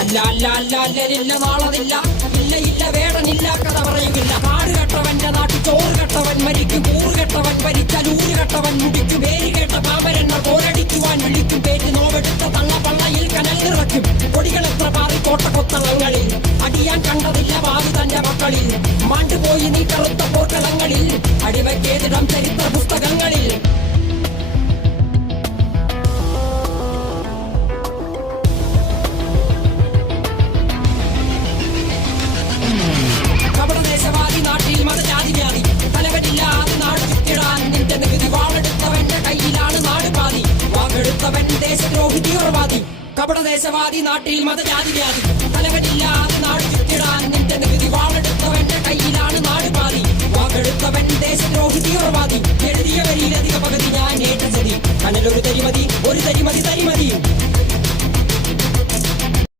അല്ല അല്ല അല്ല അല്ലലില്ല നാളതില്ല, ഇല്ല ഇല്ല വേടനില്ല കഥ പറയുകില്ല. കാട് കെട്ടവന്റെ നാട്ടിൽ ചോറ് കെട്ടവൻ മരിക്കും, കൂറ് കെട്ടവൻ ഭരിച്ചാൽ ഊര് കെട്ടവൻ മുടിക്കും. പേര് കേട്ട പാമ്പരെണ്ണ പോരടിക്കുവാൻ വിളിക്കും, പേര് നോവെടുത്ത തള്ള പള്ളയിൽ കനൽ നിറയ്ക്കും. കൊടികൾ എത്ര പാറി കോട്ടക്കൊത്തളങ്ങളിൽ, അടിയാൻ കണ്ടതില്ല ഭാവി തന്റെ മക്കളിൽ. മാണ്ടുപോയി നീ കറുത്ത പോർക്കളങ്ങളിൽ, അടിവയ്ക്കേതിടം ചരിത്ര പുസ്തകങ്ങളിൽ. കപടദേശവാദി നാട്ടിൽ മതജാതി വ്യാധി, തലവനില്ലാതെ നാട് ചുറ്റിടാൻ നിന്റെ നികുതി. വാളെടുത്തവന്റെ കയ്യിലാണ് നാട് പാതി, വാക്കെടുത്തവൻ ദേശദ്രോഹി തീവ്രവാദി. കപടദേശവാദി നാട്ടിൽ മതജാതി വ്യാധി, തലവനില്ലാതെ നാട് ചുറ്റിടാൻ നിന്റെ നികുതി. വാളെടുത്തവന്റെ കയ്യിലാണ് നാട് പാതി, വാക്കെടുത്തവൻ ദേശദ്രോഹി തീവ്രവാദി. എഴുതിയ വരിയിലധിക പകുതി ഞാൻ ഏറ്റ ചതി, കനലൊരു തരിമതി ഒരു തരിമതി തരി.